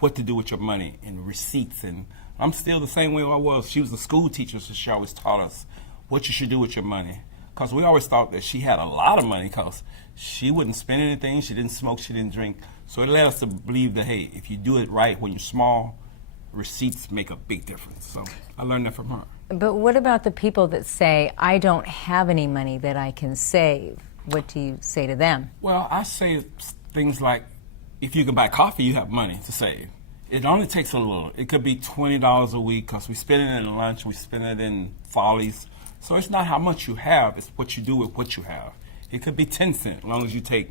what to do with your money and receipts. And I'm still the same way I was. She was a school teacher, so she always taught us what you should do with your money. Because we always thought that she had a lot of money because she wouldn't spend anything, she didn't smoke, she didn't drink. So it led us to believe that, hey, if you do it right when you're small, receipts make a big difference. So I learned that from her. But what about the people that say, I don't have any money that I can save? What do you say to them? Well, I say things like, if you can buy coffee, you have money to save. It only takes a little. It could be $20 a week because we spend it in lunch, we spend it in follies. So it's not how much you have, it's what you do with what you have. It could be 10 cents, as long as you take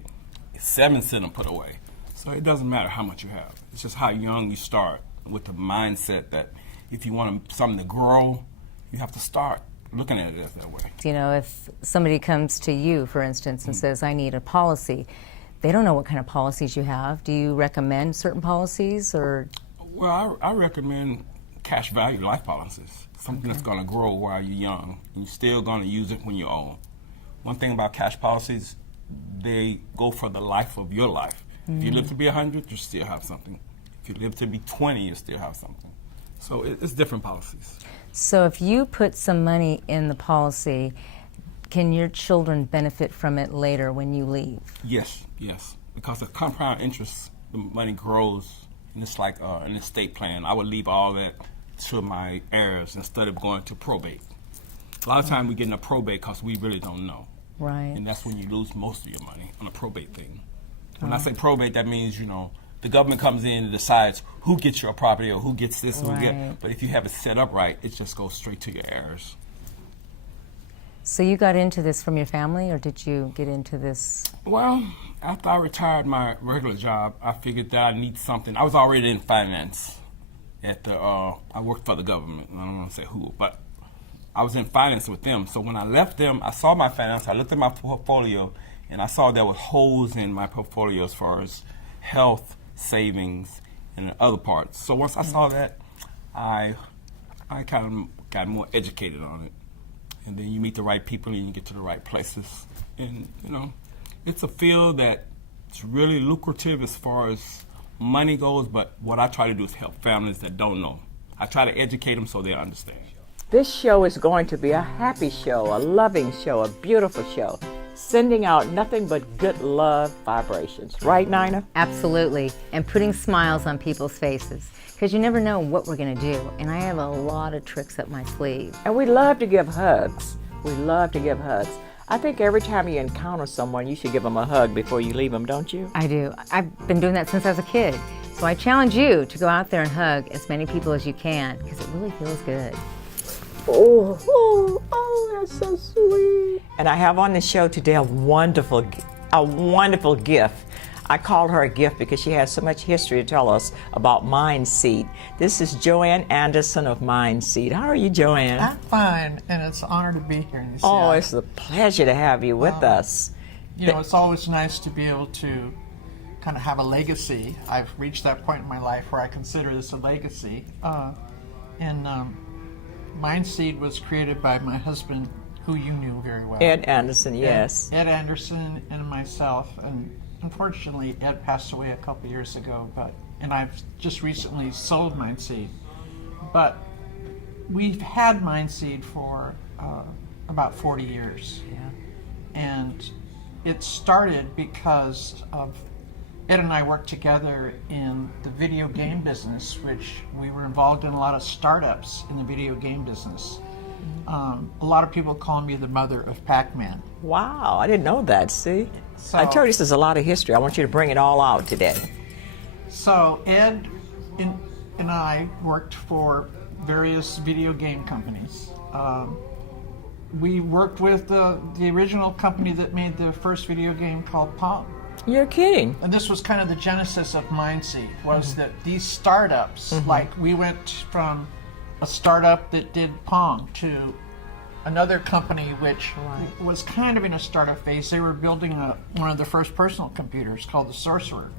7 cents and put away. So it doesn't matter how much you have. It's just how young you start with the mindset that if you want something to grow, you have to start looking at it that way. You know, if somebody comes to you, for instance, and says, I need a policy, they don't know what kind of policies you have. Do you recommend certain policies, or? Well, I recommend cash value life policies, something that's going to grow while you're young, and you're still going to use it when you're old. One thing about cash policies, they go for the life of your life. If you live to be 100, you still have something. If you live to be 20, you still have something. So it's different policies. So if you put some money in the policy, can your children benefit from it later when you leave? Yes. Because the compound interest, the money grows, and it's like an estate plan. I would leave all that to my heirs instead of going to probate. A lot of times we get in a probate because we really don't know. Right. And that's when you lose most of your money on a probate thing. When I say probate, that means, the government comes in and decides who gets your property or who gets this and who gets. But if you have it set up right, it just goes straight to your heirs. So you got into this from your family, or did you get into this? Well, after I retired my regular job, I figured that I need something. I was already in finance. I worked for the government. I don't want to say who, but I was in finance with them. So when I left them, I saw my finance. I looked at my portfolio, and I saw there were holes in my portfolio as far as health, savings, and other parts. So once I saw that, I kind of got more educated on it. And then you meet the right people and you get to the right places. And, it's a field that's really lucrative as far as money goes, but what I try to do is help families that don't know. I try to educate them so they understand. This show is going to be a happy show, a loving show, a beautiful show, sending out nothing but good love vibrations. Right, Nina? Absolutely. And putting smiles on people's faces, because you never know what we're going to do. And I have a lot of tricks up my sleeve. And we love to give hugs. We love to give hugs. I think every time you encounter someone, you should give them a hug before you leave them, don't you? I do. I've been doing that since I was a kid. So I challenge you to go out there and hug as many people as you can, because it really feels good. Oh, that's so sweet. And I have on the show today a wonderful gift. I call her a gift because she has so much history to tell us about Mindseed. This is Joanne Anderson of Mindseed. How are you, Joanne? I'm fine, and it's an honor to be here. Oh, it's a pleasure to have you with us. It's always nice to be able to kind of have a legacy. I've reached that point in my life where I consider this a legacy. Mindseed was created by my husband, who you knew very well. Ed Anderson, yes. Ed Anderson and myself, and unfortunately, Ed passed away a couple years ago, and I've just recently sold Mindseed. But we've had Mindseed for about 40 years. Yeah. And it started because of Ed and I worked together in the video game business, which we were involved in a lot of startups in the video game business. A lot of people call me the mother of Pac-Man. Wow, I didn't know that, see? So, I told you this is a lot of history. I want you to bring it all out today. So Ed and I worked for various video game companies. We worked with the original company that made the first video game called Pong. You're kidding. And this was kind of the genesis of Mindseed, was that these startups, like we went from a startup that did Pong to another company which was kind of in a startup phase. They were building one of the first personal computers called the Sorcerer.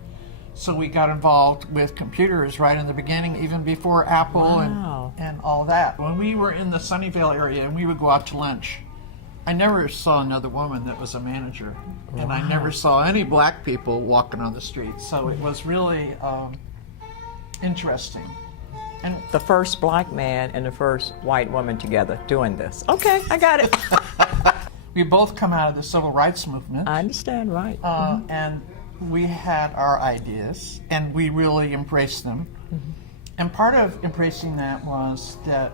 So we got involved with computers right in the beginning, even before Apple and all that. When we were in the Sunnyvale area and we would go out to lunch, I never saw another woman that was a manager. And I never saw any black people walking on the street. So it was really interesting. And The first black man and the first white woman together doing this. Okay, I got it. we both come out of the civil rights movement. I understand, right. And we had our ideas, and we really embraced them. And part of embracing that was that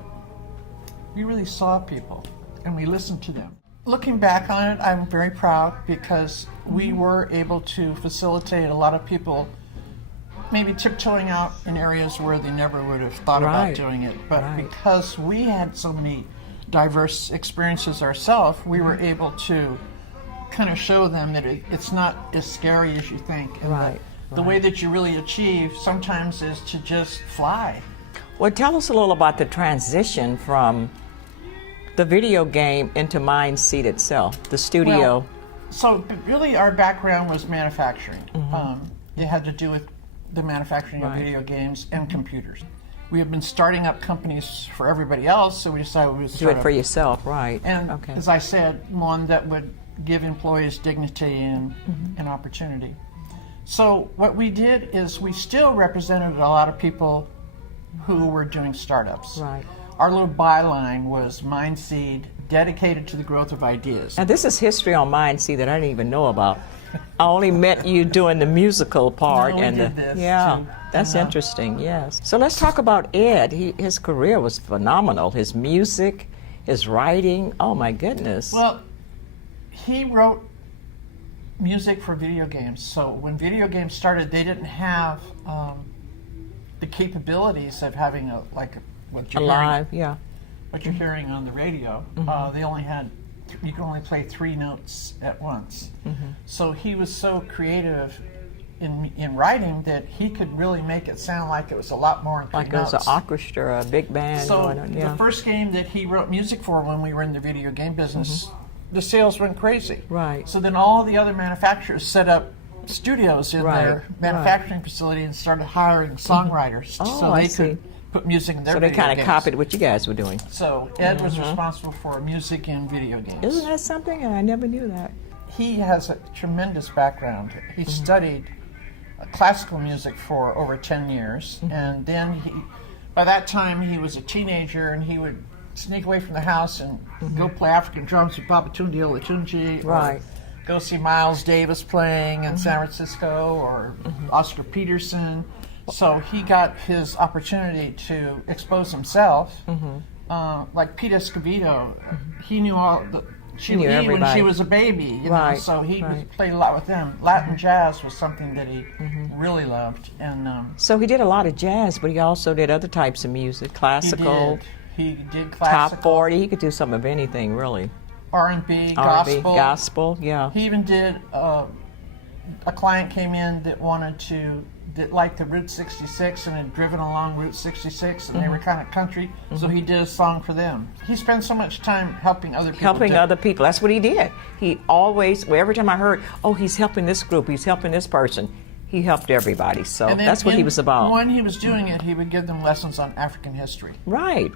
we really saw people, and we listened to them. Looking back on it, I'm very proud because we were able to facilitate a lot of people maybe tiptoeing out in areas where they never would have thought Right. about doing it. But Right. because we had so many diverse experiences ourselves, we were able to kind of show them that it's not as scary as you think. And Right, the way that you really achieve sometimes is to just fly. Well, tell us a little about the transition from the video game into Mindseat itself, the studio. Well, so really our background was manufacturing. It had to do with the manufacturing of Right. video games and computers. We have been starting up companies for everybody else, so we decided we would Do start it for up. yourself, right. And okay. as I said, one that would give employees dignity and opportunity. So what we did is we still represented a lot of people who were doing startups. Right. Our little byline was Mindseed, dedicated to the growth of ideas. Now, this is history on Mindseat that I didn't even know about. I only met you doing the musical part. No, we and did this, yeah, too. that's And, interesting, yes. So let's talk about Ed. His career was phenomenal. His music, his writing, oh my goodness. Well, he wrote music for video games. So when video games started, they didn't have the capabilities of having what you're Alive, yeah. what you're hearing on the radio. They only had you can only play 3 notes at once. So he was so creative in writing that he could really make it sound like it was a lot more than 3 Like it was notes. an orchestra, a big band So going on, yeah. the first game that he wrote music for when we were in the video game business, the sales went crazy. Right. So then all the other manufacturers set up studios in Right, their manufacturing facility and started hiring songwriters Oh, so I they see. could put music in their So they video kind of games. copied what you guys were doing. So Ed was responsible for music in video games. Isn't that something? And I never knew that. He has a tremendous background. He studied classical music for over 10 years, and then by that time he was a teenager, and he would sneak away from the house and go play African drums with Babatunde Olatunji, Right. or go see Miles Davis playing in San Francisco, or Oscar Peterson. So he got his opportunity to expose himself. Like Pete Escovedo, he knew all the Sheila knew E. when everybody. she was a baby, you Right, know, so he right. played a lot with them. Latin jazz was something that he really loved, and So he did a lot of jazz, but he also did other types of music, classical, he did top classical, 40. He could do some of anything, really. R&B, R&B, gospel. gospel, yeah. He even did. A client came in that that liked the Route 66 and had driven along Route 66, and they were kind of country, so he did a song for them. He spent so much time helping other people. Helping other people. That's what he did. He always, well, every time I heard, oh, he's helping this group, he's helping this person, he helped everybody. So And then that's what he in- was about. When he was doing it, he would give them lessons on African history. Right.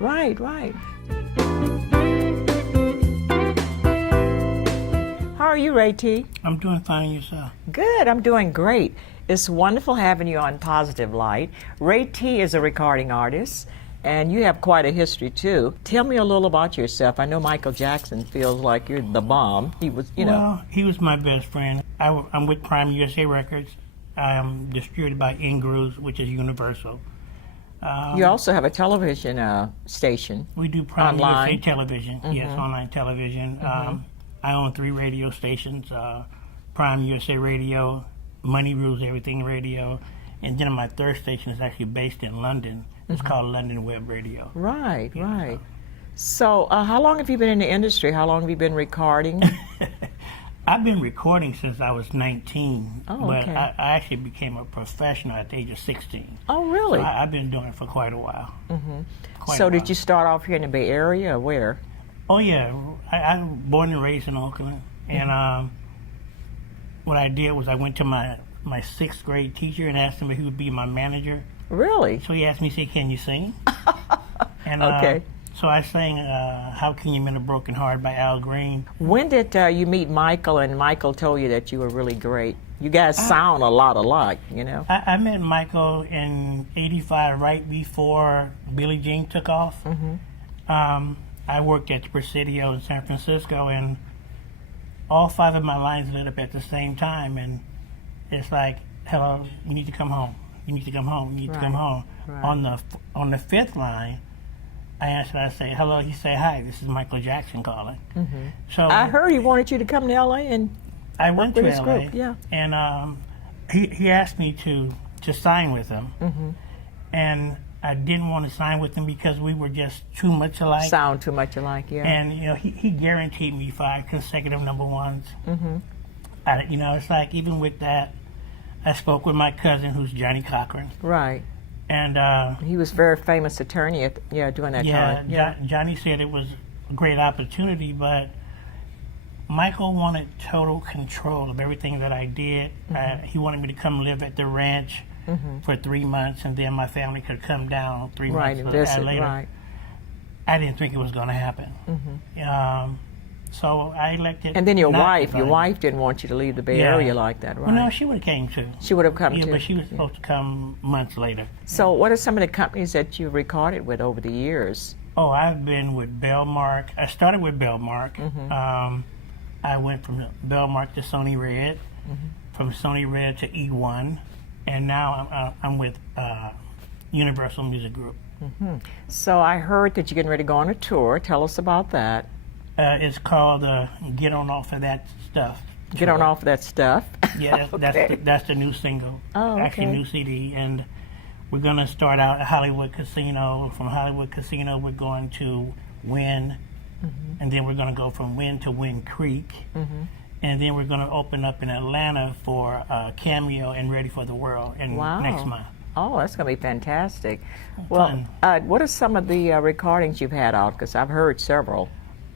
How are you, Ray T? I'm doing fine, yourself. Good, I'm doing great. It's wonderful having you on Positive Light. Ray T is a recording artist, and you have quite a history too. Tell me a little about yourself. I know Michael Jackson feels like you're the bomb. He was, you know. Well, he was my best friend. I'm with Prime USA Records. I am distributed by Ingrooves, which is Universal. You also have a television station. We do Prime Online. USA Television, yes, online television. I own 3 radio stations, Prime USA Radio, Money Rules Everything Radio, and then my 3rd station is actually based in London. It's called London Web Radio. Right. So how long have you been in the industry? How long have you been recording? I've been recording since I was 19, Oh, but okay. I actually became a professional at the age of 16. Oh, really? So I've been doing it for quite a while. Quite So a did while. you start off here in the Bay Area or where? Oh yeah, I was born and raised in Oakland, and what I did was I went to my 6th grade teacher and asked him if he would be my manager. Really? So he asked me, he said, "Can you sing?" And Okay. so I sang "How Can You Mend a Broken Heart" by Al Green. When did you meet Michael and Michael told you that you were really great? You guys sound a lot alike, you know. I met Michael in '85, right before Billie Jean took off. I worked at the Presidio in San Francisco, and all 5 of my lines lit up at the same time, and it's like, hello, you need to come home. You need to come home. You need to come home. Right. On the 5th line, I answered. I say, hello. He say, hi. This is Michael Jackson calling. So I heard he wanted you to come to LA and I went to with his LA, group, yeah. and he asked me to sign with him, and I didn't want to sign with him because we were just too much alike. sound too much alike, yeah. And you know, he guaranteed me 5 consecutive number ones. You know, it's like even with that, I spoke with my cousin, who's Johnny Cochran, Right. and He was a very famous attorney during that time. Johnny said it was a great opportunity, but Michael wanted total control of everything that I did. He wanted me to come live at the ranch for 3 months, and then my family could come down 3 Right, months and visit, later. right. I didn't think it was going to happen. So I elected. And then your not to wife sign. didn't want you to leave the Bay Yeah. Area like that, right? Well, no, she would have came too. She would have come Yeah, too. but she was supposed to come months later. So what are some of the companies that you recorded with over the years? Oh, I've been with Bellmark. I started with Bellmark. I went from Bellmark to Sony Red, from Sony Red to E1, and now I'm with Universal Music Group. So I heard that you're getting ready to go on a tour. Tell us about that. It's called Get On Off of That Stuff. Get on off of that stuff. Yeah, Okay. that's the new single. Oh, Actually, okay. new CD. And we're going to start out at Hollywood Casino. From Hollywood Casino, we're going to Wynn. And then we're going to go from Wynn to Wynn Creek. And then we're going to open up in Atlanta for Cameo and Ready for the World Wow. next month. Oh, that's going to be fantastic. Well, Fun. what are some of the recordings you've had out? Because I've heard several.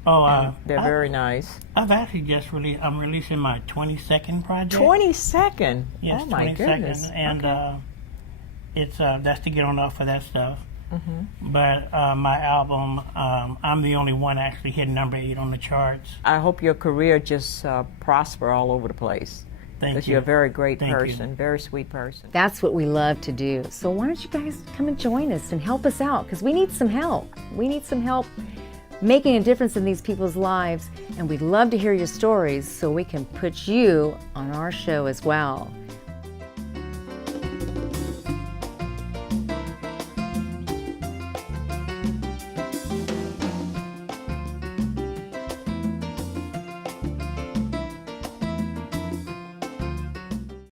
Oh, They're very nice. I've actually just I'm releasing my 22nd project. 22nd? Yes, Oh, my 22nd. goodness. And it's that's to get on off for that stuff. But my album, I'm the only one actually hit number 8 on the charts. I hope your career just prosper all over the place. Thank Because you. you're a very great Thank you. person, very sweet person. That's what we love to do. So why don't you guys come and join us and help us out? Because we need some help. We need some help making a difference in these people's lives. And we'd love to hear your stories so we can put you on our show as well.